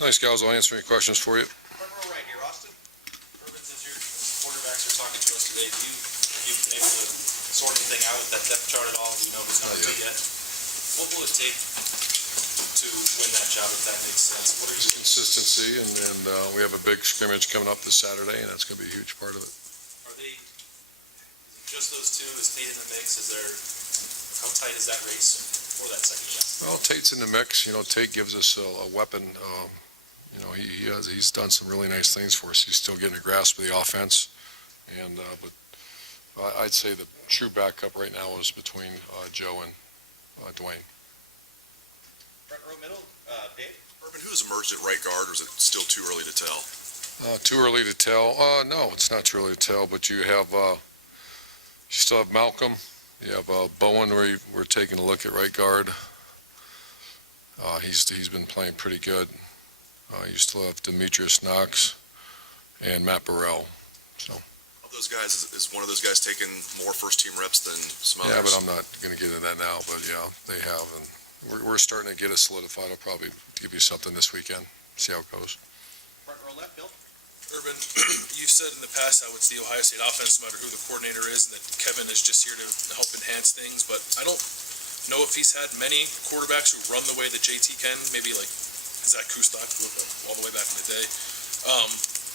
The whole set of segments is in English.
Nice, guys. I'll answer any questions for you. Front row right here, Austin. Urban, since your quarterbacks are talking to us today, have you been able to sort anything out with that depth chart at all? Do you know who's number two yet? What will it take to win that job, if that makes sense? What are you Consistency, and we have a big scrimmage coming up this Saturday, and that's going to be a huge part of it. Are they just those two? Is Tate in the mix? How tight is that race for that second job? Well, Tate's in the mix. You know, Tate gives us a weapon. You know, he's done some really nice things for us. He's still getting a grasp of the offense, and but I'd say the true backup right now is between Joe and Dwayne. Front row middle, Dave. Urban, who has emerged at right guard, or is it still too early to tell? Too early to tell. No, it's not too early to tell. But you still have Malcolm. You have Bowen, where we're taking a look at right guard. He's been playing pretty good. You still have Demetrius Knox and Matt Burrell. So. Of those guys, is one of those guys taking more first-team reps than some others? Yeah, but I'm not going to get into that now. But yeah, they have, and we're starting to get it solidified. I'll probably give you something this weekend. See how it goes. Front row left, Bill. Urban, you've said in the past how it's the Ohio State offense, no matter who the coordinator is, and that Kevin is just here to help enhance things. But I don't know if he's had many quarterbacks who run the way that JT can, maybe like Zach Kustok all the way back in the day.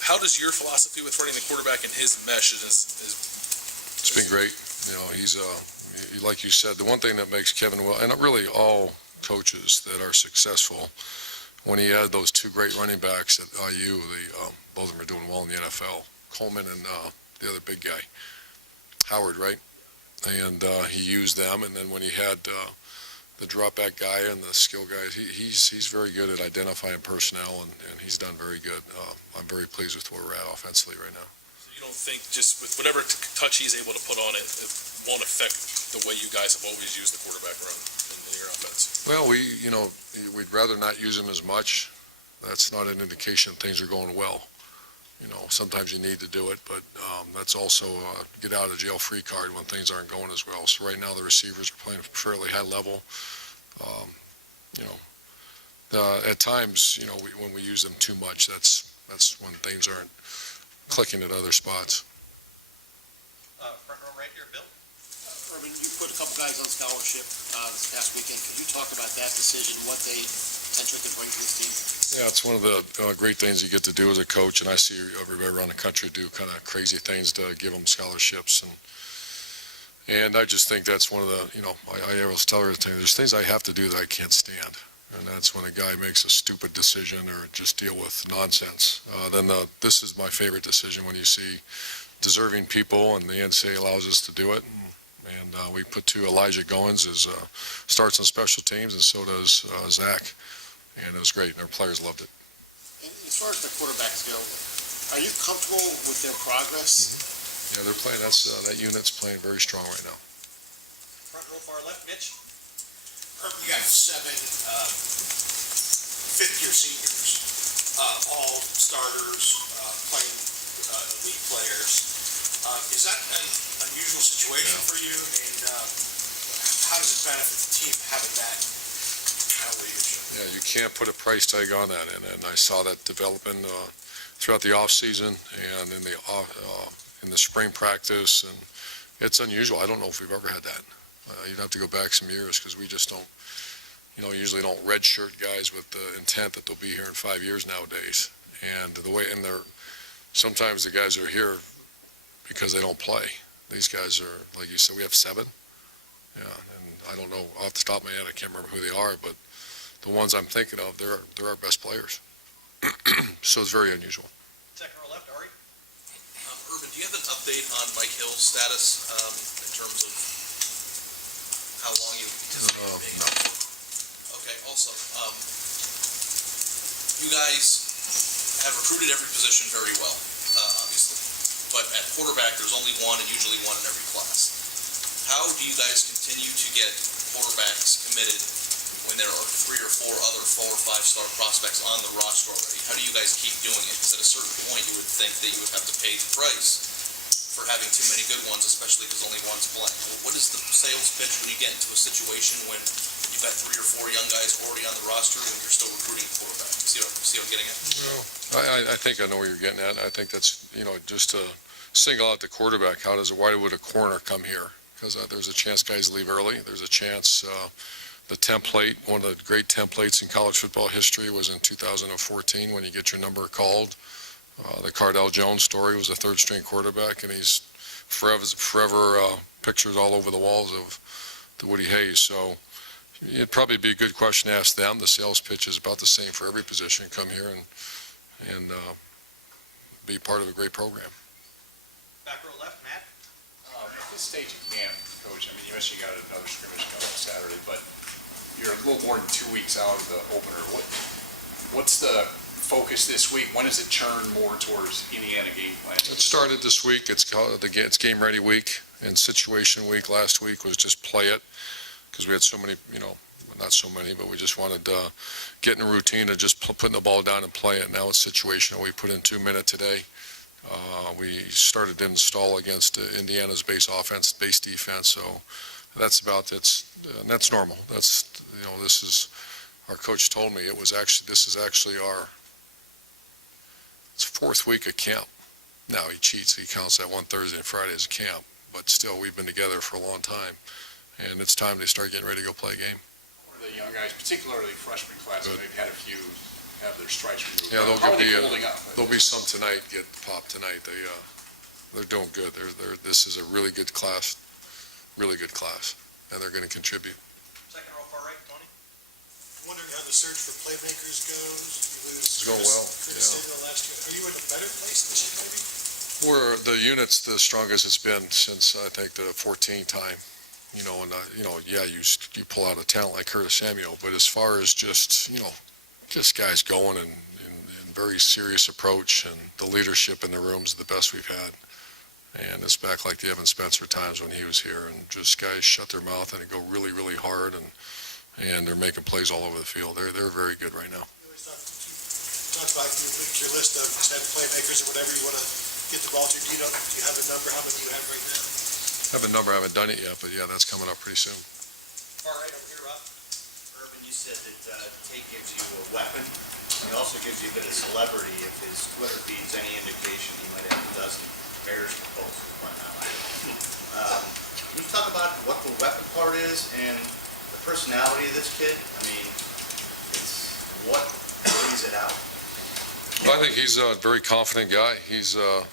How does your philosophy with running the quarterback and his mesh It's been great. You know, he's like you said, the one thing that makes Kevin well, and really all coaches that are successful, when he had those two great running backs at IU, both of them are doing well in the NFL, Coleman and the other big guy, Howard, right? And he used them, and then when he had the drop back guy and the skill guys, he's very good at identifying personnel, and he's done very good. I'm very pleased with where we're at offensively right now. So you don't think just with whatever touch he's able to put on it, it won't affect the way you guys have always used the quarterback run in your offense? Well, we'd rather not use him as much. That's not an indication things are going well. You know, sometimes you need to do it, but that's also a get out of jail free card when things aren't going as well. So right now the receivers are playing at a fairly high level. You know, at times, you know, when we use them too much, that's when things aren't clicking at other spots. Front row right here, Bill. Urban, you put a couple guys on scholarship this past weekend. Could you talk about that decision, what they potentially could bring to this team? Yeah, it's one of the great things you get to do as a coach, and I see everybody around the country do kind of crazy things to give them scholarships, and I just think that's one of the, you know, I always tell her, there's things I have to do that I can't stand, and that's when a guy makes a stupid decision or just deal with nonsense. This is my favorite decision, when you see deserving people, and the NCAA allows us to do it. And we put Elijah Goins as starts on special teams, and so does Zach. And it was great, and our players loved it. And as far as the quarterbacks go, are you comfortable with their progress? Yeah, they're playing. That unit's playing very strong right now. Front row far left, Mitch. Urban, you got 7 fifth-year seniors, all starters, playing elite players. Is that an unusual situation for you, and how does it benefit the team having that kind of leadership? Yeah, you can't put a price tag on that, and I saw that developing throughout the off season and in the spring practice, and it's unusual. I don't know if we've ever had that. You'd have to go back some years, because we just don't, you know, usually don't redshirt guys with the intent that they'll be here in 5 years nowadays. And sometimes the guys are here because they don't play. These guys are, like you said, we have 7. Yeah, and I don't know off the top of my head, I can't remember who they are, but the ones I'm thinking of, they're our best players. So it's very unusual. Second row left, Ari. Urban, do you have an update on Mike Hill's status in terms of how long you anticipate being? No. Okay, also, you guys have recruited every position very well, obviously. But at quarterback, there's only one, and usually one in every class. How do you guys continue to get quarterbacks committed when there are 3 or 4 other 4 or 5-star prospects on the roster already? How do you guys keep doing it? Because at a certain point, you would think that you would have to pay the price for having too many good ones, especially because only one's playing. What is the sales pitch when you get into a situation when you've got 3 or 4 young guys already on the roster when you're still recruiting a quarterback? See what I'm getting at? I think I know where you're getting at. I think that's, just to single out the quarterback, why would a corner come here? Because there's a chance guys leave early. There's a chance the template, one of the great templates in college football history was in 2014 when you get your number called. The Cardell Jones story was a third-string quarterback, and he's forever pictures all over the walls of the Woody Hayes. So it'd probably be a good question to ask them. The sales pitch is about the same for every position. Come here and be part of a great program. Back row left, Matt? At this stage of camp, Coach, you mentioned you got another scrimmage coming up Saturday, but you're a little more than 2 weeks out of the opener. What's the focus this week? When does it turn more towards Indiana game plan? It started this week. It's game ready week and situation week. Last week was just play it because we had so many, not so many, but we just wanted to get in a routine of just putting the ball down and play it. Now it's situational. We put in 2 minutes today. We started to install against Indiana's base offense, base defense. So that's that's normal. This is, our coach told me this is actually it's 4th week of camp. Now he cheats. He counts that one Thursday and Friday as camp, but still we've been together for a long time, and it's time to start getting ready to go play a game. One of the young guys, particularly freshman class, they've had a few have their stripes removed. Yeah, How are they holding up? There'll be some tonight get popped tonight. They're doing good. This is a really good class, and they're going to contribute. Second row far right, Tony? Wondering how the search for playmakers goes. You lose It's going well, Curtis Samuel last year. Are you in a better place this year, maybe? The unit's the strongest it's been since I think the 14 time. You pull out a talent like Curtis Samuel, but as far as just guys going and very serious approach, and the leadership in the rooms is the best we've had. And it's back like the Evan Spencer times when he was here, and just guys shut their mouth and go really, really hard, and they're making plays all over the field. They're very good right now. You always talk about your list of 10 playmakers or whatever you want to get the ball to. Do you have a number? How many you have right now? I have a number. I haven't done it yet, but yeah, that's coming up pretty soon. Far right over here, Rob? Urban, you said that Tate gives you a weapon. He also gives you a bit of celebrity. If his Twitter feed's any indication, he might have a dozen marriage proposals by now. Can you talk about what the weapon part is and the personality of this kid? It's what brings it out. Well, I think he's a very confident guy. He's a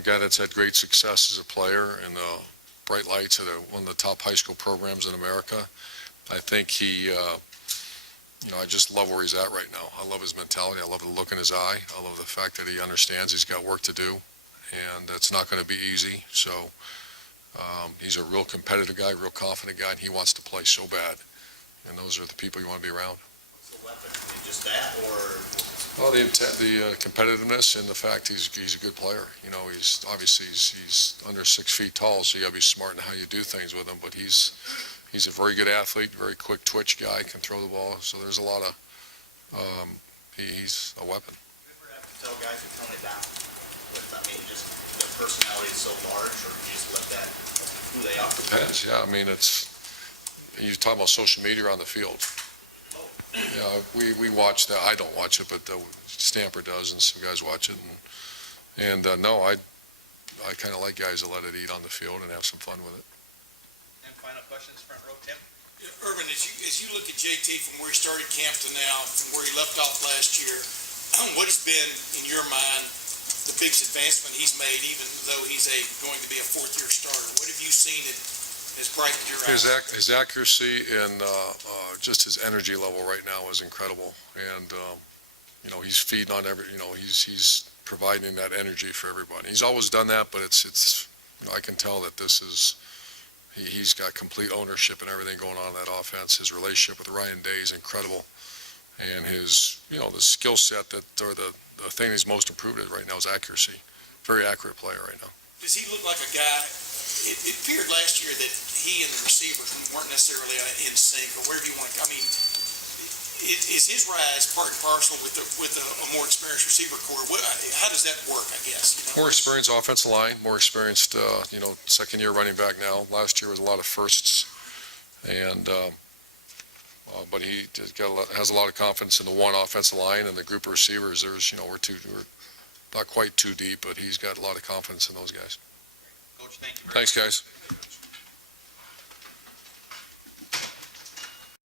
guy that's had great success as a player in the bright lights at one of the top high school programs in America. I think I just love where he's at right now. I love his mentality. I love the look in his eye. I love the fact that he understands he's got work to do, and it's not going to be easy. So he's a real competitive guy, real confident guy, and he wants to play so bad. And those are the people you want to be around. What's the weapon? Just that, or? Well, the competitiveness and the fact he's a good player. He's obviously he's under 6 feet tall, so you got to be smart in how you do things with him. But he's a very good athlete, very quick twitch guy, can throw the ball. So there's a lot of he's a weapon. Do you ever have to tell guys to tone it down? Just their personality is so large, or you just let that who they are? Depends. Yeah, you talk about social media on the field. Yeah, we watch that. I don't watch it, but Stamper does, and some guys watch it. And no, I kind of like guys that let it eat on the field and have some fun with it. And final questions, front row, Tim? Urban, as you look at JT from where he started camp to now, from where he left off last year, what has been, in your mind, the biggest advancement he's made, even though he's going to be a 4th-year starter? What have you seen that has brightened your eyes? His accuracy and just his energy level right now is incredible. And he's feeding on he's providing that energy for everybody. He's always done that, but it's I can tell that he's got complete ownership and everything going on in that offense. His relationship with Ryan Day is incredible, and his the skill set the thing he's most improved at right now is accuracy. Very accurate player right now. Does he look like a guy? It appeared last year that he and the receivers weren't necessarily in sync, or wherever you want to. Is his rise part and parcel with a more experienced receiver core? How does that work? I guess more experienced offensive line, more experienced second-year running back now. Last year was a lot of firsts, And, but he just has a lot of confidence in the one offensive line and the group of receivers. We're not quite too deep, but he's got a lot of confidence in those guys. Coach, thank you very much. Thanks, guys.